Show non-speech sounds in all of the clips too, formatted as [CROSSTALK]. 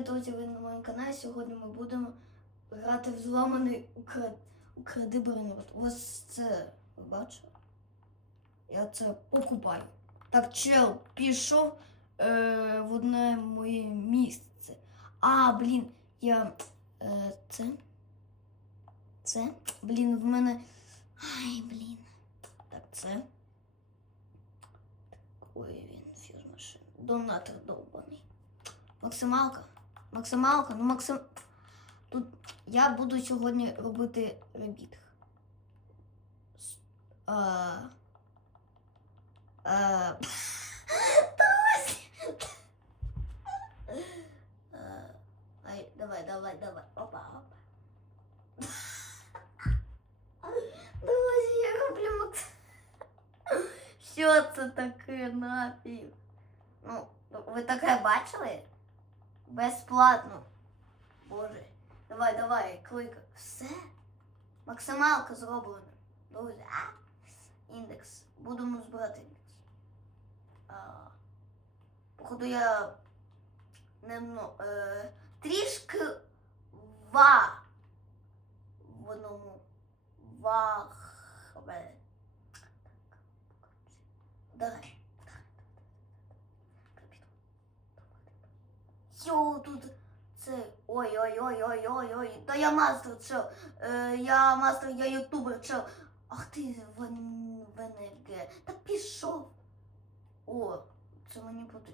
Привіт, друзі, ви на моєму каналі. Сьогодні ми будемо грати в зламаний украд... укради Бренрод. Ось це ви? Я це покупаю. Так, чел пішов е, в одне моє місце. А, блін, я. Е, це. Це. Блін, в мене. Ай, блін. Так, це. Ой, він фірма ще. Донатор довбаний. Максималка. Максималка, ну максим. Тут я буду сьогодні робити. А... [LAUGHS] Та ось. А, Ай, давай, давай, давай. Опа, опа. [LAUGHS] Друзі, я роблю Макс. Що це таке нафіг? Ну, ви таке бачили? Безплатно. Боже. Давай, давай, кликай. Все. Максималка зроблена. Друзі, а? Індекс. Будемо збирати індекс. А, походу я не мно, е, трішки ва в одному вах. Давай. Йоу, тут це. Ой-ой-ой-ой-ой-ой. Та я мастер, чел. Е, я мастер, я ютубер, чел. Ах ти Вен- ВНГ. Та пішов. О, це мені буде.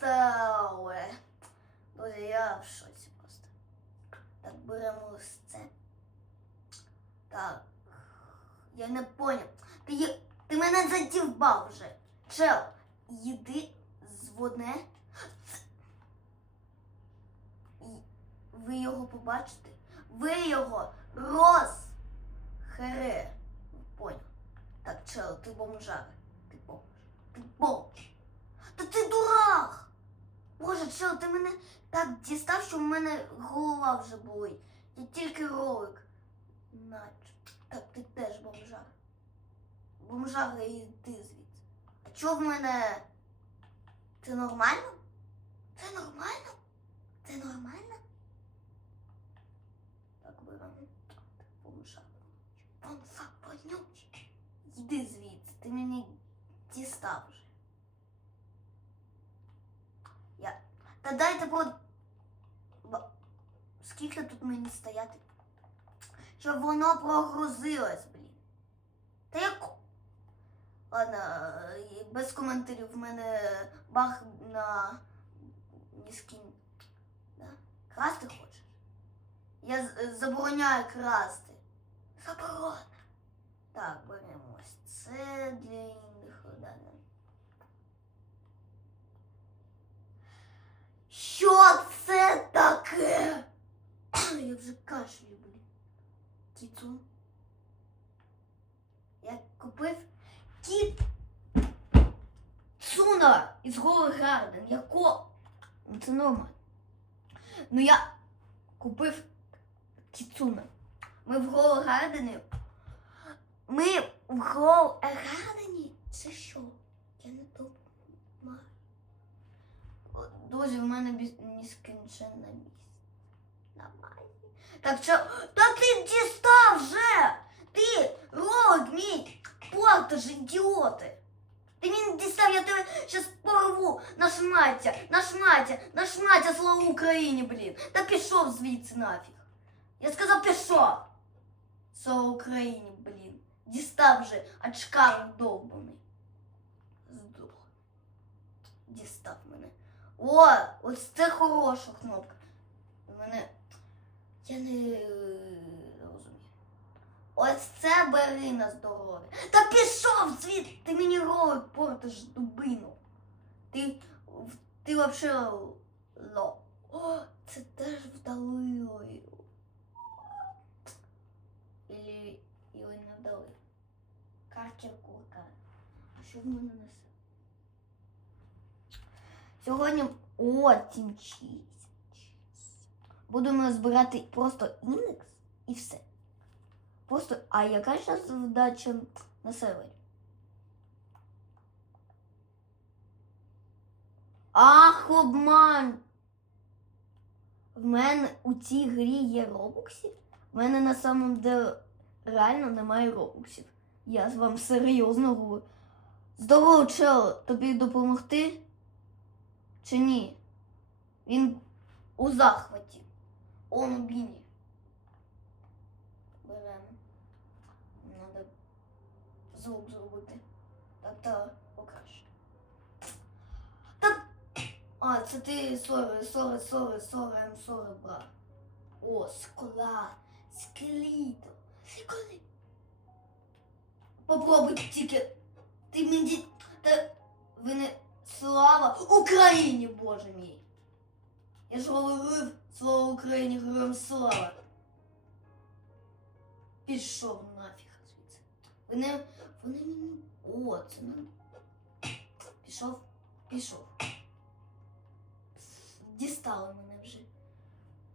Ватауе. Друзі, я в шоці просто. Так, беремо ось це. Так. Я не поняв. Ти, ти мене задівбав вже. Чел, їди зводне. І Ви його побачите? Ви його роз хере. Поняв. Так, чел, ти бомжар. Ти бомж. Ти бомж. Та ти дурак! Боже, чел, ти мене так дістав, що в мене голова вже болить. Я тільки ролик. Наче. Так, ти теж бомжар. Бомжар, і ти звідси. А чого в мене це нормально? Це нормально? Це нормально? Так, би беремо. Бомжа. Бомжа, вонючий. Йди звідси, ти мені дістав вже. Я. Та дайте по. Скільки тут мені стояти? Щоб воно прогрузилось. Ладно, без коментарів в мене баг на низький. Да? Красти хочеш? Я забороняю красти. Заборона. Так, беремо це для інших даних. Що це таке? [COUGHS] Я вже кашлю, блін. Кіцу. Я купив кіт Цуна із Голий Гарден. Яко? Ну, Це нормально. Ну я купив кіцуна. Ми в Голий Гардені. Ми в Голий Гардені? Це що? Я не думаю. Друзі, в мене біз- нескінченна місць. Нормально. Так що. Та ти дістав вже! Ти ролик мій! Платиш, ідіоти! Ти мені дістав, я тебе щас порву на шмаття, на шмаття, на шмаття, слава Україні, блін. Та пішов звідси нафіг. Я сказав, пішов. Слава Україні, блін. Дістав вже очкар довбаний. Здох. Дістав мене. О, ось це хороша кнопка. У мене. Я не. Ось це бери на здоров'я. Та пішов звідти, ти мені ролик портиш дубину. Ти, ти вообще ло. О, це теж вдалило. Ілі його не вдали. Каркер курка. Що в мене несе? Сьогодні о, тімчість. Будемо збирати просто індекс і все. Просто, а яка зараз вдача на сервері? Ах, обман! В мене у цій грі є робоксів. В мене на самом деле реально немає робоксів. Я з вам серйозно говорю. Здорово, чел, тобі допомогти? Чи ні? Він у захваті. Он у біні. Беремо. Надо звук зробити. Так, покраще. Та... А, це ти сори, сори, сори, сори, ем, сори, брат. О, скла, скеліто, скелі. Попробуй тільки. Ти мені. Та ви не слава Україні, Боже мій. Я ж говорив слава Україні, героям слава. Пішов нафіг звідси. Вони, вони мені. О, це не. Пішов, пішов. Дістали мене вже.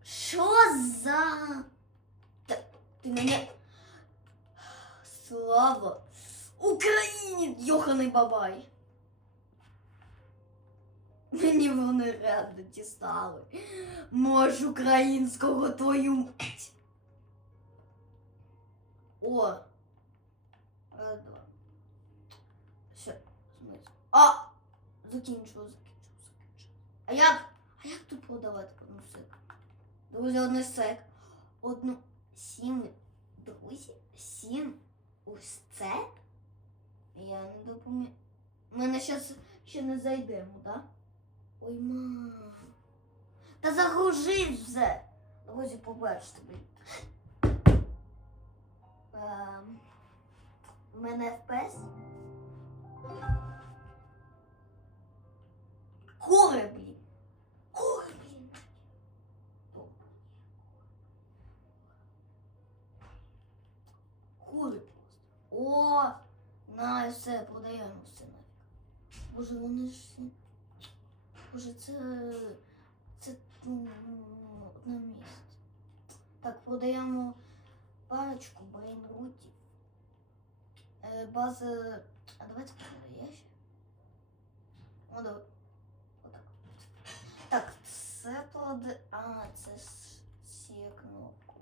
Що за. Та, ти мене. Слава Україні, Йоханий Бабай. Мені вони реально дістали. Мож українського твою. О. Раз. А! Закінчу, закінчу, закінчу. А як? А як тут продавати одну сек? Друзі, одне сек. Одну сім. Друзі, сім. Ось це? Я не допоміг. Ми на щас ще не зайдемо, так? Ой, мам. Та загружи вже. Друзі, побачите, блін. Ем, в мене FPS. Кури, блін. Кури, блін. Кури просто. О, на все, продаємо все нафіг. Боже, вони ж. Боже, це. Це ну, одне місце. Так, продаємо парочку брейнрутів. Е, база. А давайте продаємо ще. О, давай. Це прода... А, це с- кнопку.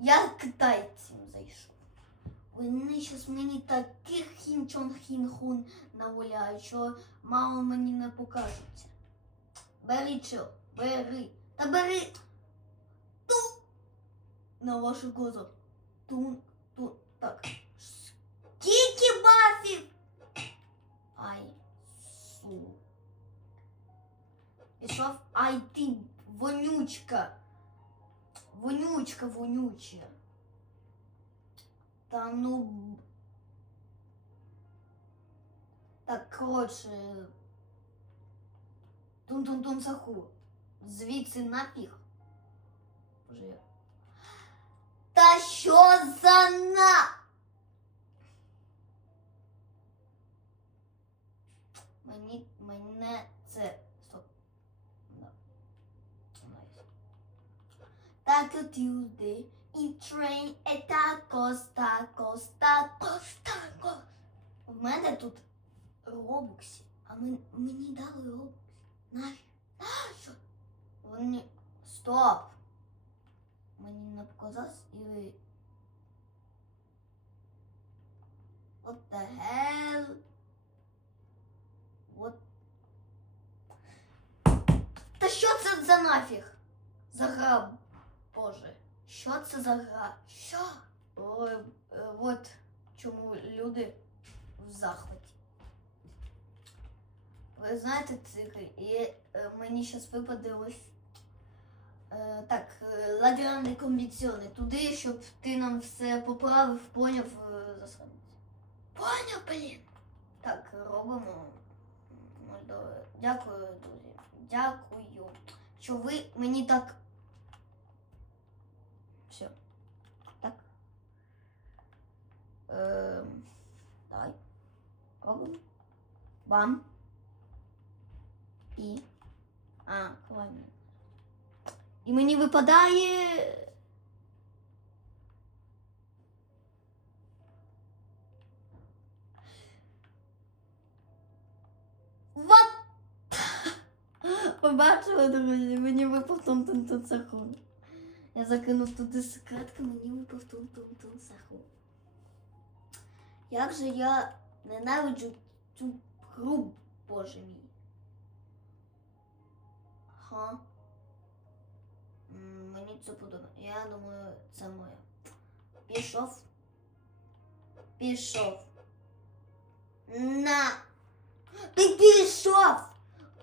Я китайцям зайшов. Вони щас мені таких хінчон хін-хун наваляють, що мало мені не покажуться. Бери чо, бери. Та бери. Ту. На вашу глаза. Тун, тун. Так. Скільки бафів? Ай, су. Пішов, ай ти, вонючка. Вонючка, вонюча. Та ну. Так, коротше. Тун-тун-тун саху. Звідси нафіг. Боже. Та що за на? Мені, мене це. Стоп. Да. Найс. Taco Tuesday. Eat train e tacos, tacos, tacos, tacos. В мене тут робоксі, а мен- мені дали робоксі. Нафіг? Нащо? Вони. Стоп! Мені не показалось і. What the hell? What? Та що це за нафіг? За гра, Боже. Що це за гра? Що? Ой, е, от чому люди в захваті. Ви знаєте цикл, і е, мені зараз випаде ось е, так, е, комбіціони. Туди, щоб ти нам все поправив, поняв засранець. Поняв, блін. Так, робимо. Ну. Дякую, друзі. Дякую, що ви мені так. Е, Дай. Оп. Бам. І. А, хвально. І мені випадає. What? [LAUGHS] Побачила, друзі, мені випав тон тон тон сахун. Я закинув туди секретку, мені випав тон тон тон сахун. Як же я ненавиджу цю гру, боже мій. М, Мені це подобається. Я думаю, це моє. Пішов. Пішов. На! Ти пішов!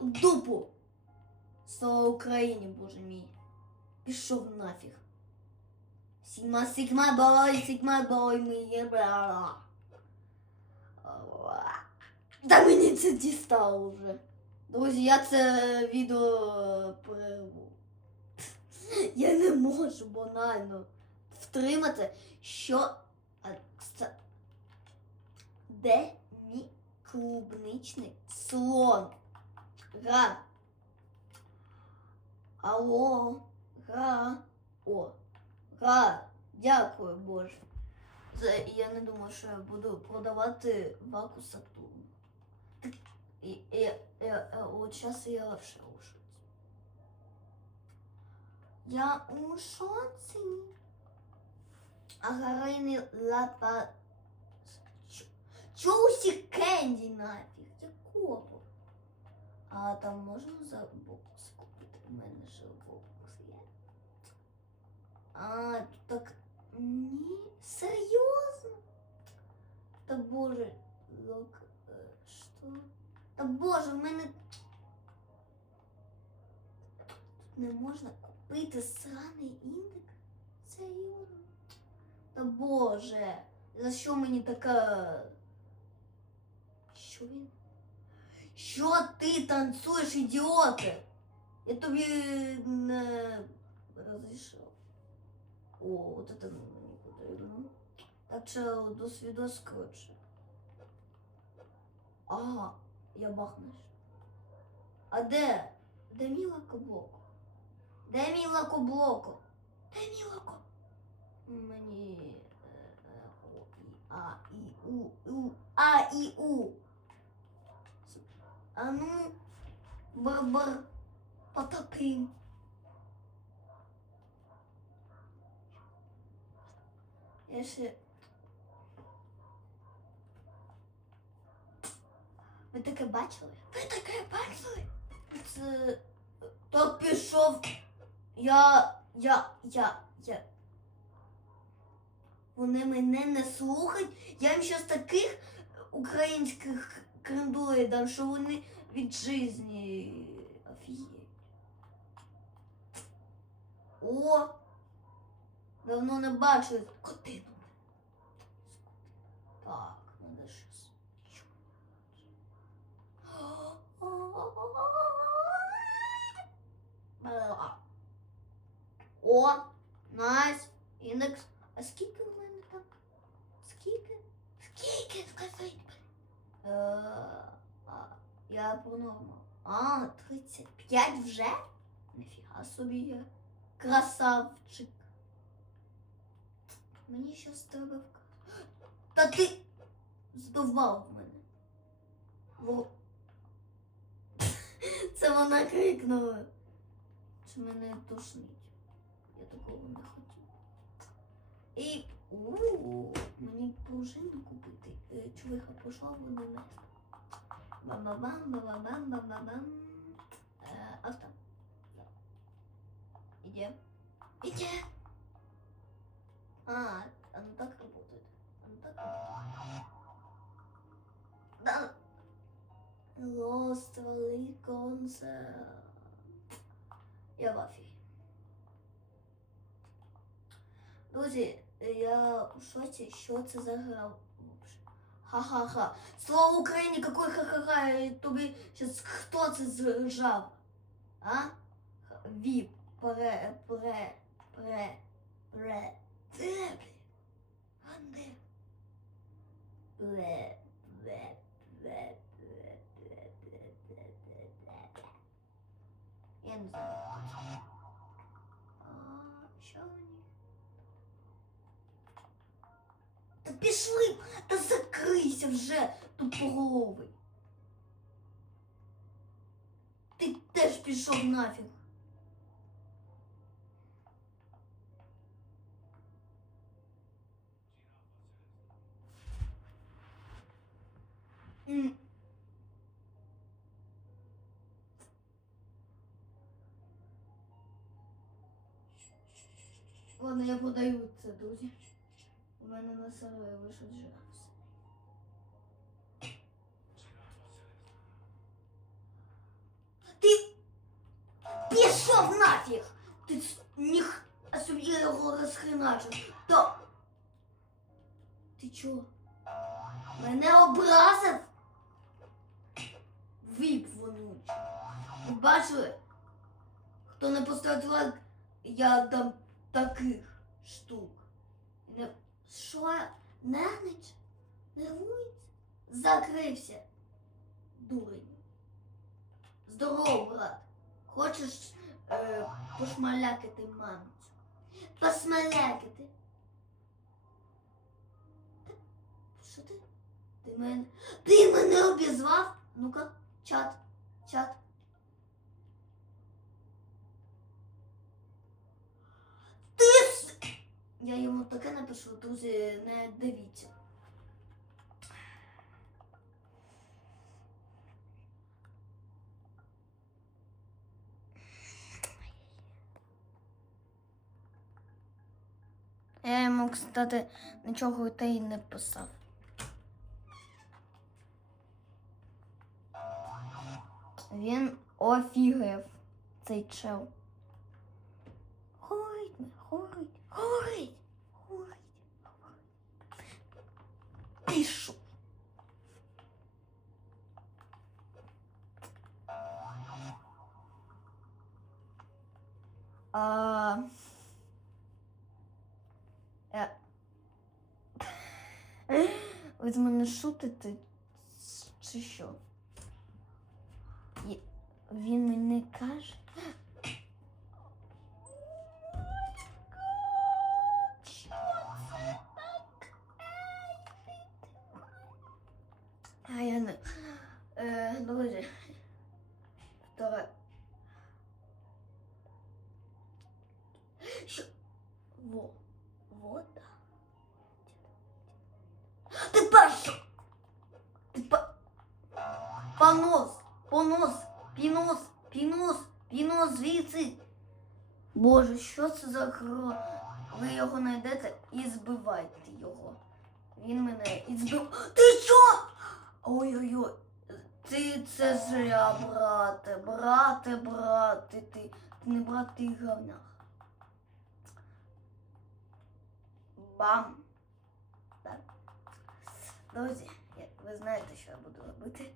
в Дупу! Слава Україні, боже мій. Пішов нафіг. Сігма, сігма, бой, сігма, бой, мій. бла. Та мені це дістало вже. Друзі, я це відео перерву. Я не можу банально втримати, що. Де мій клубничний слон? Га. Алло. Га. О. Га. Дякую, Боже. Це я не думаю, що я буду продавати ваку Сатурну. І, і, і, і, от зараз я вообще у. Я у шоці. А Гарини лапа. Чо- Чого усі кенді нафіг? Якого? А там можна за бокс купити? У мене ж бокс є. А, так ні, серйозно? Та боже, лок, що? Та боже, в мене не можна купити сраний індекс? Серйозно? Та боже, за що мені така. Що він? Що ти танцюєш, ідіоти? Я тобі не розрішив. О, от это мені потрібно. Так що до свідос коротше. Ага, я бахнеш. А де? Де мій лакоблоко? Де мій лакоблоко? Де мій лако? Мені. е, е, А, і, У, У, А, і, У. А ну, бар-бар, потопим. Я ще... Ви таке бачили? Ви таке бачили? Це... То пішов. Я... Я... Я... Я... Вони мене не слухають. Я їм щось таких українських крендулей дам, що вони від жизни офігіють. О! Давно не бачили котину. Так, надо щось. О, найс, індекс. А скільки у мене там? Скільки? Скільки скажіть? Е, я про норму. А, 35 вже? Ніфіга собі я. Красавчик. Мені щось треба Та ти здував мене. Во. [LAUGHS] Це вона крикнула. Чи мене тошнить? головна. І у мені пружину купити. Чоловіка пішла вона нести. Бам-бам-бам, бам-бам-бам, бам-бам-бам. Авто. Іде. Іде. А, оно так работает. Оно а ну так работает. Да. Lost Valley Concert. Я в афиге. Друзі, я в шоці, що це за гра? Ха-ха-ха. Слава Україні, какой ха-ха-ха. Я Тобі щас хто це зржав? А? Віп. Пре, пре, пре, пре. Пішли, та закрийся вже, тупоголовий. Ти теж пішов нафіг. Ладно, я подаю це, друзі. У мене сервері вийшов жираф. Ти пішов нафіг! Ти ніх а собі його розхреначив. То. Ти чого? Мене образив? Віп вонучий. Бачили? Хто не поставить я дам таких штук. Що? Нервнич? Нервується? Закрився. Дурень. Здорово, брат. Хочеш е, пошмалякати мамцю? Посмалякати. Що ти? Ти мене. Ти мене обізвав? Ну-ка, чат, чат. Ти с... Я йому таке напишу, друзі, не дивіться. Я йому, кстати, нічого та й не писав. Він офігев, цей чел. Говорить, говорить, говорить, говорить, говорить. Пішов. А... Ви з мене шутите чи що? Він мені каже. Ви його знайдете і збивайте його. Він мене і збив. Ти що? Ой-ой-ой. Ти це зря, брате, брате, брате, ти, ти не брат, ти говнях. Бам. Так. Друзі, ви знаєте, що я буду робити.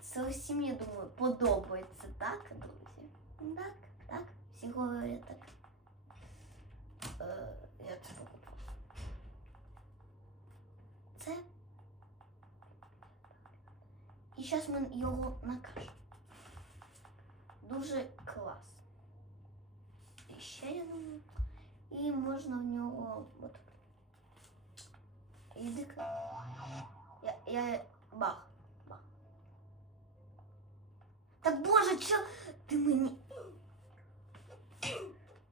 Це усім, я думаю, подобається, так, друзі? Так, так, всі говорять так. Е, я це І зараз ми його накажемо. Дуже клас. І ще я думаю. І можна в нього от. Іди. Я, я бах. Бах. Так боже, чо ти мені.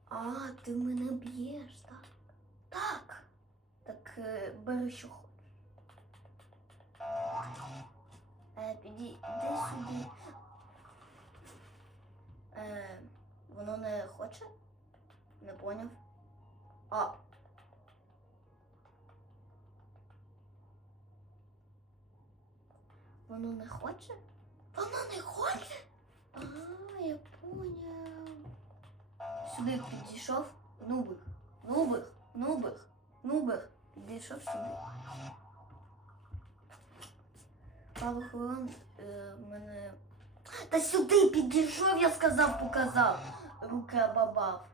А, ти мене б'єш, так? Так. Так е, бери що хочеш. Е, піді, іди сюди. Е, воно не хоче? Не поняв. А. Воно не хоче? Воно не хоче? Ага, я. Сюди підійшов нубик. Нубик, нубик, нубик. Підійшов сюди. Пару хвилин е, мене. Та сюди підійшов, я сказав, показав. Руки обабав.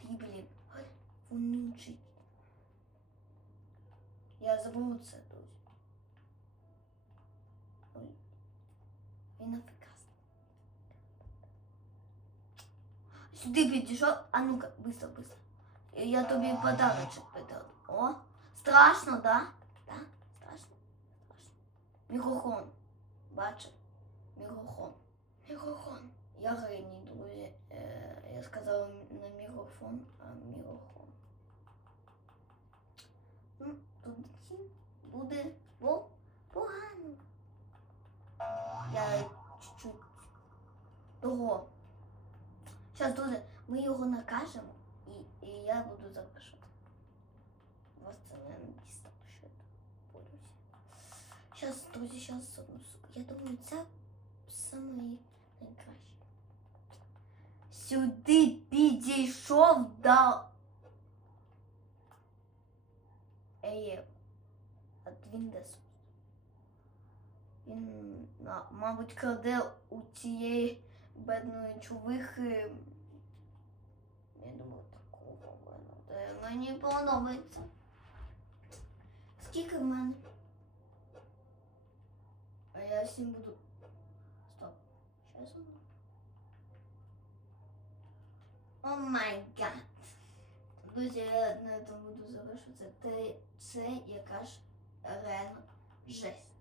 Ти, блін, вонючий. Я забув це, друзі. Він Сюди підійшов. А ну-ка, быстро, быстро. Я тобі подарочок підав. О, страшно, да? Да? Страшно? Страшно. Мікрофон. Бачиш? Мікрофон. Мікрофон. Я геній, друзі. Е, я сказала не мікрофон, а мікрофон. Ну, тоді буде по- погано. Я чуть-чуть того. Зараз, друзі, ми його накажемо і, і я буду запишати. Вас це не дістало, що я борюся. Зараз, друзі, зараз. Я думаю, це саме найкраще. Сюди підійшов до. А він де? Він, мабуть, краде у цієї бедної чувихи. Я думаю, такого мене. Де мені подобається. Скільки в мене? А я всім буду. Стоп. Що за мною? О май гад. Друзі, я на цьому буду завершувати. Це, це яка ж реально жесть.